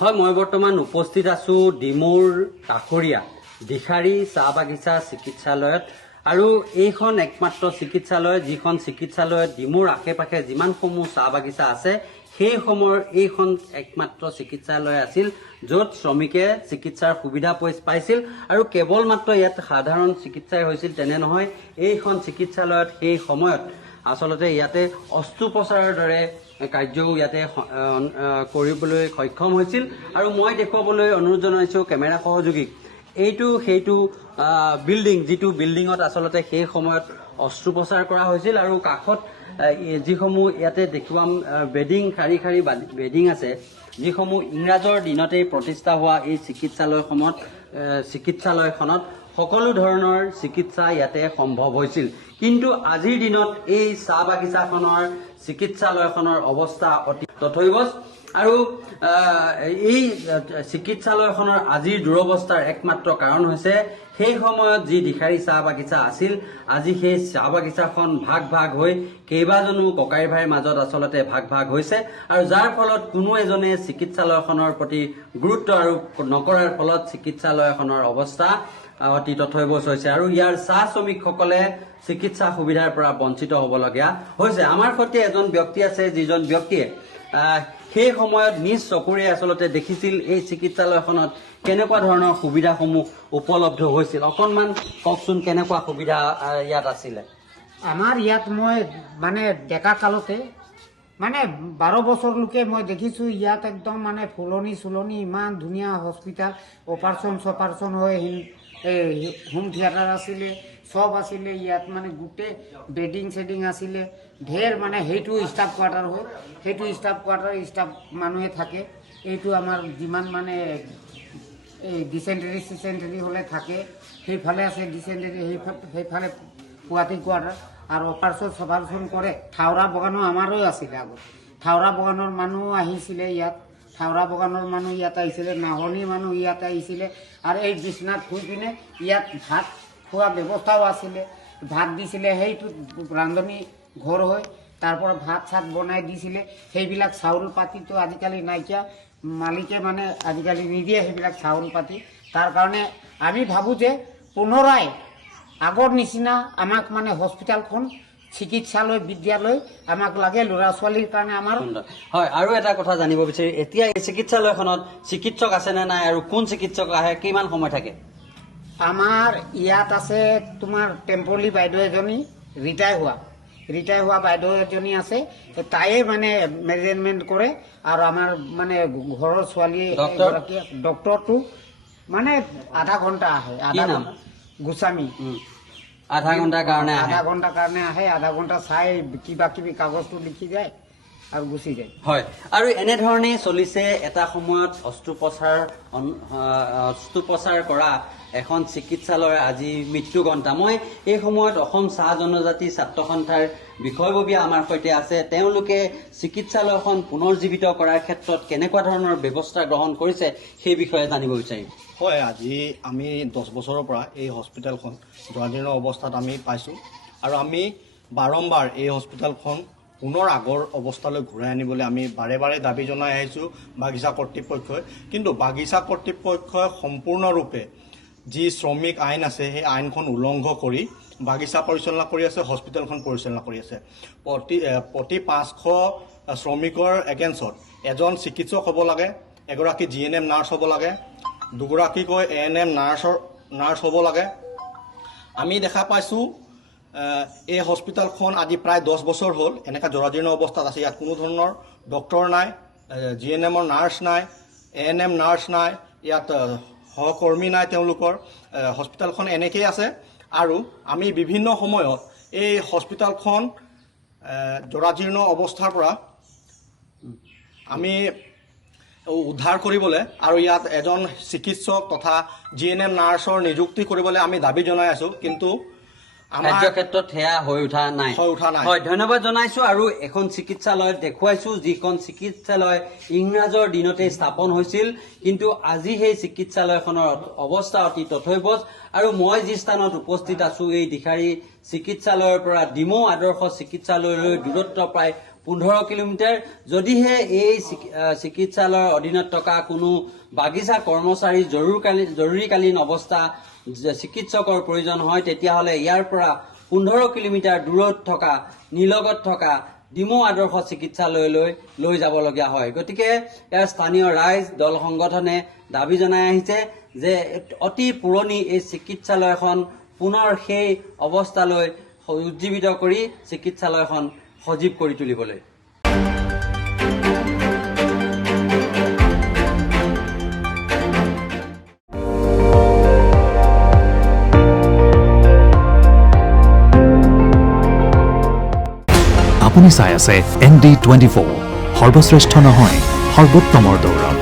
হয়, মই বৰ্তমান উপস্থিত আছো ডিমৌৰ কাষৰীয়া দিখাৰী চাহ বাগিচা চিকিৎসালয়ত। আৰু এইখন একমাত্ৰ চিকিৎসালয় যিখন চিকিৎসালয়ত ডিমৌৰ আশে পাশে যিমানসমূহ চাহ বাগিচা আছে সেই সময়ৰ এইখন একমাত্ৰ চিকিৎসালয় আছিল য'ত শ্ৰমিকে চিকিৎসাৰ সুবিধা পাইছিল। আৰু কেৱল মাত্ৰ ইয়াত সাধাৰণ চিকিৎসাই হৈছিল তেনে নহয়, এইখন চিকিৎসালয়ত সেই সময়ত আচলতে ইয়াতে অস্ত্ৰোপচাৰৰ দৰে কাৰ্যও ইয়াতে কৰিবলৈ সক্ষম হৈছিল। আৰু মই দেখুৱাবলৈ অনুৰোধ জনাইছোঁ কেমেৰা সহযোগীক, এইটো সেইটো বিল্ডিং যিটো বিল্ডিঙত আচলতে সেই সময়ত অস্ত্ৰোপচাৰ কৰা হৈছিল। আৰু কাষত যিসমূহ ইয়াতে দেখুৱাম বেডিং শাৰী শাৰী বেডিং আছে, যিসমূহ ইংৰাজৰ দিনতেই প্ৰতিষ্ঠা হোৱা এই চিকিৎসালয়খনত সকলো ধৰণৰ চিকিৎসা ইয়াতে সম্ভৱ হৈছিল। কিন্তু আজিৰ দিনত এই চাহ বাগিচাখনৰ চিকিৎসালয়খনৰ অৱস্থা অতি তথৈবচ। আৰু এই চিকিৎসালয়খনৰ আজিৰ দুৰৱস্থাৰ একমাত্ৰ কাৰণ হৈছে সেই সময়ত যি দিখাৰী চাহ বাগিচা আছিল, আজি সেই চাহ বাগিচাখন ভাগ ভাগ হৈ কেইবাজনো ককাই ভাইৰ মাজত আচলতে ভাগ ভাগ হৈছে। আৰু যাৰ ফলত কোনো এজনে চিকিৎসালয়খনৰ প্ৰতি গুৰুত্ব আৰোপ নকৰাৰ ফলত চিকিৎসালয়খনৰ অৱস্থা অতি তথৈবচ হৈছে। আৰু ইয়াৰ চাহ শ্ৰমিকসকলে চিকিৎসা সুবিধাৰ পৰা বঞ্চিত হ'বলগীয়া হৈছে। আমাৰ সৈতে এজন ব্যক্তি আছে, যিজন ব্যক্তিয়ে সেই সময়ত নিজ চকুৰে আচলতে দেখিছিল এই চিকিৎসালয়খনত কেনেকুৱা ধৰণৰ সুবিধাসমূহ উপলব্ধ হৈছিল। অকণমান কওকচোন, কেনেকুৱা সুবিধা ইয়াত আছিলে? আমাৰ ইয়াত মই মানে ডেকা কালতে মানে 12 বছৰলৈকে মই দেখিছোঁ ইয়াত একদম মানে ফুলনি চুলনি ইমান ধুনীয়া হস্পিটেল, অপাৰেশ্যন হৈ হোম থিয়েটাৰ আছিলে, চব আছিলে ইয়াত, মানে গোটেই বেডিং চেডিং আছিলে ঢেৰ, মানে সেইটো ষ্টাফ কোৱাৰ্টাৰ হয়, সেইটো ষ্টাফ কোৱাৰ্টাৰ ষ্টাফ মানুহে থাকে। এইটো আমাৰ যিমান মানে এই ডিচেণ্টেৰী হ'লে থাকে সেইফালে আছে ডিচেণ্টেৰী, সেইফালে পুৱাতি কোৱাৰ্টাৰ। আৰু অপাৰেশ্যন কৰে। থাওৰা বাগানো আমাৰো আছিলে আগত, থাওৰা বাগানৰ মানুহ আহিছিলে ইয়াত, থাওৰা বাগানৰ মানুহ ইয়াত আহিছিলে, নাহনি মানুহ ইয়াত আহিছিলে। আৰু এই বিছনাত শুই পিনে ইয়াত ভাত খোৱা ব্যৱস্থাও আছিলে, ভাত দিছিলে, সেইটো ৰান্ধনি ঘৰ হৈ তাৰ পৰা ভাত চাত বনাই দিছিলে। সেইবিলাক চাউল পাতিটো আজিকালি নাইকিয়া, মালিকে মানে আজিকালি নিদিয়ে সেইবিলাক চাউল পাতি। তাৰ কাৰণে আমি ভাবোঁ যে পুনৰাই আগৰ নিচিনা আমাক মানে হস্পিটেলখন, চিকিৎসালয়, বিদ্যালয় আমাক লাগে ল'ৰা ছোৱালীৰ কাৰণে আমাৰ। হয়, আৰু এটা কথা জানিব বিচাৰি, এতিয়া এই চিকিৎসালয়খনত চিকিৎসক আছেনে নাই, আৰু কোন চিকিৎসক আহে, কিমান সময় থাকে? আমাৰ ইয়াত আছে তোমাৰ টেম্পৰাৰী বাইদেউ এজনী, ৰিটায়াৰ হোৱা বাইদেউ এজনী আছে, তায়ে মানে মেনেজমেণ্ট কৰে। আৰু আমাৰ মানে ঘৰৰ ছোৱালী এগৰাকী ডক্টৰটো মানে আধা ঘণ্টা আহে, গোস্বামী, আধা ঘণ্টাৰ কাৰণে আহে, আধা ঘণ্টা চাই কিবা কিবি কাগজটো লিখি যায় আৰু গুচি যায়। হয়, আৰু এনেধৰণেই চলিছে এটা সময়ত অস্ত্ৰোপচাৰ কৰা এখন চিকিৎসালয়ৰ আজি মৃত্যুঘণ্টা। মই এই সময়ত অসম চাহ জনজাতি ছাত্ৰ সন্থাৰ বিষয়ববীয়া আমাৰ সৈতে আছে। তেওঁলোকে চিকিৎসালয়খন পুনৰ্জীৱিত কৰাৰ ক্ষেত্ৰত কেনেকুৱা ধৰণৰ ব্যৱস্থা গ্ৰহণ কৰিছে সেই বিষয়ে জানিব বিচাৰিম। হয়, আজি আমি 10 বছৰৰ পৰা এই হস্পিটেলখন জৰাজীৰ্ণ অৱস্থাত আমি পাইছোঁ। আৰু আমি বাৰম্বাৰ এই হস্পিটেলখন পুনৰ আগৰ অৱস্থালৈ ঘূৰাই আনিবলৈ আমি বাৰে বাৰে দাবী জনাই আহিছোঁ বাগিচা কৰ্তৃপক্ষই। কিন্তু বাগিচা কৰ্তৃপক্ষই সম্পূৰ্ণৰূপে যি শ্ৰমিক আইন আছে সেই আইনখন উলংঘ কৰি বাগিচা পৰিচালনা কৰি আছে, হস্পিটেলখন পৰিচালনা কৰি আছে। প্ৰতি 500 শ্ৰমিকৰ এগেইনষ্টত এজন চিকিৎসক হ'ব লাগে, এগৰাকী GNM নাৰ্ছ হ'ব লাগে, দুগৰাকীকৈ ANM নাৰ্ছ হ'ব লাগে। আমি দেখা পাইছোঁ এই হস্পিটেলখন আজি প্ৰায় 10 বছৰ হ'ল এনেকৈ জৰাজীৰ্ণ অৱস্থাত আছে। ইয়াত কোনো ধৰণৰ ডক্টৰ নাই, GNMৰ নাৰ্ছ নাই, ANM নাৰ্ছ নাই, ইয়াত সহকৰ্মী নাই তেওঁলোকৰ। হস্পিটেলখন এনেকেই আছে। আৰু আমি বিভিন্ন সময়ত এই হস্পিটেলখন জৰাজীৰ্ণ অৱস্থাৰ পৰা আমি উদ্ধাৰ কৰিবলৈ আৰু ইয়াত এজন চিকিৎসক তথা GNM নাৰ্ছৰ নিযুক্তি কৰিবলৈ আমি দাবী জনাই আছোঁ। কিন্তু কাৰ্য ক্ষেত্ৰত সেয়া হৈ উঠা নাই। হয়, ধন্যবাদ জনাইছোঁ। আৰু এখন চিকিৎসালয়ত দেখুৱাইছোঁ যিখন চিকিৎসালয় ইংৰাজৰ দিনতে স্থাপন হৈছিল, কিন্তু আজি সেই চিকিৎসালয়খনৰ অৱস্থা অতি তথৈবচ। আৰু মই যি স্থানত উপস্থিত আছোঁ এই দিখাৰী চিকিৎসালয়ৰ পৰা ডিমৌ আদৰ্শ চিকিৎসালয়লৈ দূৰত্ব প্ৰায় 15 কিলোমিটাৰ। যদিহে এই চিকিৎসালয়ৰ অধীনত থকা কোনো বাগিচা কৰ্মচাৰী জৰুৰীকালীন অৱস্থা চিকিৎসকৰ প্ৰয়োজন হয়, তেতিয়াহ'লে ইয়াৰ পৰা 15 কিলোমিটাৰ দূৰত থকা নিলগত থকা ডিমৌ আদৰ্শ চিকিৎসালয়লৈ লৈ যাবলগীয়া হয়। গতিকে ইয়াৰ স্থানীয় ৰাইজ দল সংগঠনে দাবী জনাই আহিছে যে অতি পুৰণি এই চিকিৎসালয়খন পুনৰ সেই অৱস্থালৈ উজ্জীৱিত কৰি চিকিৎসালয়খন সজীৱ কৰি তুলিবলৈ। আপুনি চাই আছে ND24, সৰ্বশ্ৰেষ্ঠ নহয় সৰ্বোত্তমৰ দৌৰত।